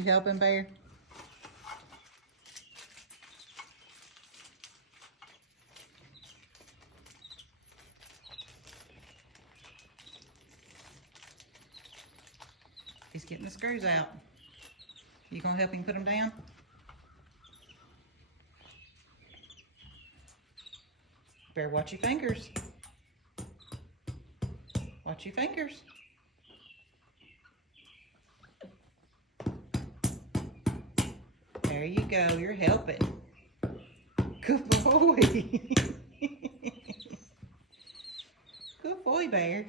You helping, Bear? He's getting the screws out. You gonna help him put them down? Bear, watch your fingers. Watch your fingers. There you go, you're helping. Good boy. Good boy, Bear.